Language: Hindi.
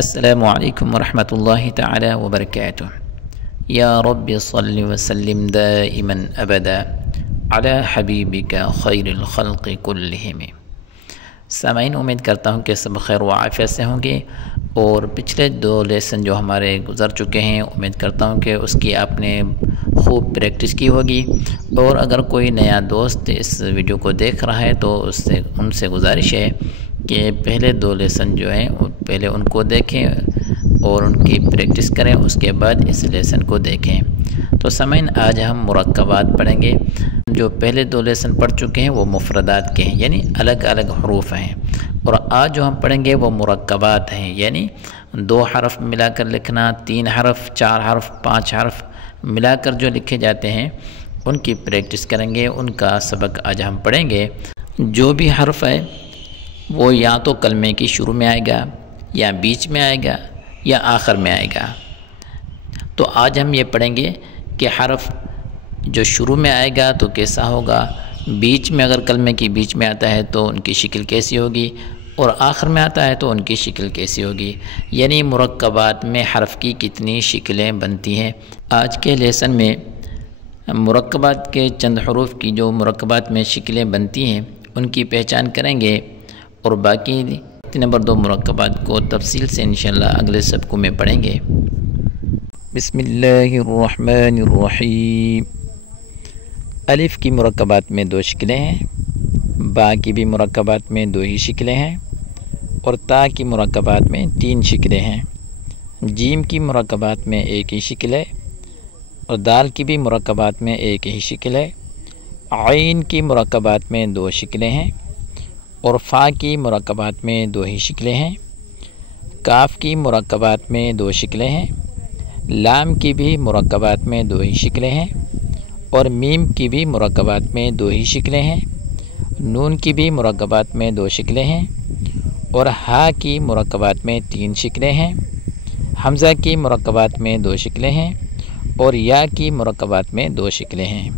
अस्सलामु अलैकुम वरहमतुल्लाहि तआला वबरकातुहू। या रब्बि सल्लि वसल्लिम दाइमन अबदा अला हबीबिका खैरिल खल्क़ि कुल्लिहिम। सामाईन, उम्मीद करता हूँ कि सब खैर व आफ़ियत से होंगे और पिछले 2 लेसन जो हमारे गुज़र चुके हैं, उम्मीद करता हूँ कि उसकी आपने खूब प्रैक्टिस की होगी। और अगर कोई नया दोस्त इस वीडियो को देख रहा है तो उनसे गुजारिश है कि पहले 2 लेसन जो हैं पहले उनको देखें और उनकी प्रैक्टिस करें, उसके बाद इस लेसन को देखें। तो सामाईन, आज हम मुरक्कबात पढ़ेंगे। जो पहले 2 लेसन पढ़ चुके हैं वो मुफरदात के हैं, यानी अलग अलग हरूफ हैं, और आज जो हम पढ़ेंगे वो मुरक्कबात हैं, यानी 2 हरफ मिलाकर लिखना, 3 हरफ, 4 हरफ, 5 हरफ मिलाकर जो लिखे जाते हैं उनकी प्रैक्टिस करेंगे। उनका सबक आज हम पढ़ेंगे। जो भी हरफ है वो या तो कलमे की शुरू में आएगा, या बीच में आएगा, या आखिर में आएगा। तो आज हम ये पढ़ेंगे कि हरफ जो शुरू में आएगा तो कैसा होगा, बीच में अगर कलमे की बीच में आता है तो उनकी शक्ल कैसी होगी, और आखिर में आता है तो उनकी शक्ल कैसी होगी। यानी मुरक्कबात में हरफ की कितनी शक्लें बनती हैं। आज के लेसन में मुरक्कबात के चंद हरूफ की जो मुरक्कबात में शक्लें बनती हैं उनकी पहचान करेंगे, और बाकी 3 नंबर 2 मुरक्कबात को तफसील से इंशाअल्लाह अगले सबको में पढ़ेंगे। बिस्मिल्लाहिर्रहमानिर्रहीम। अलिफ़ की मुरक्कबात में 2 शक्लें हैं, बा की भी मुरक्कबात में 2 ही शक्लें हैं, और ता की मुरक्कबात में 3 शक्लें हैं। जीम की मुरक्कबात में 1 ही शक्ल है, और दाल की भी मुरक्कबात में 1 ही शक्ल है। आइन की मुरक्कबात में 2 शक्लें हैं, और फ़ा की मुरक्कबात में 2 ही शक्लें हैं। काफ की मुरक्कबात में 2 शक्लें हैं। लाम की भी मुरक्कबात में 2 ही शक्लें हैं, और मीम की भी मुरक्कबात में 2 ही शक्लें हैं। नून की भी मुरक्कबात में 2 शक्लें हैं, और हा की मुरक्कबात में 3 शक्लें हैं। हमज़ा की मुरक्कबात में 2 शक्लें हैं, और या की मुरक्कबात में 2 शक्लें हैं।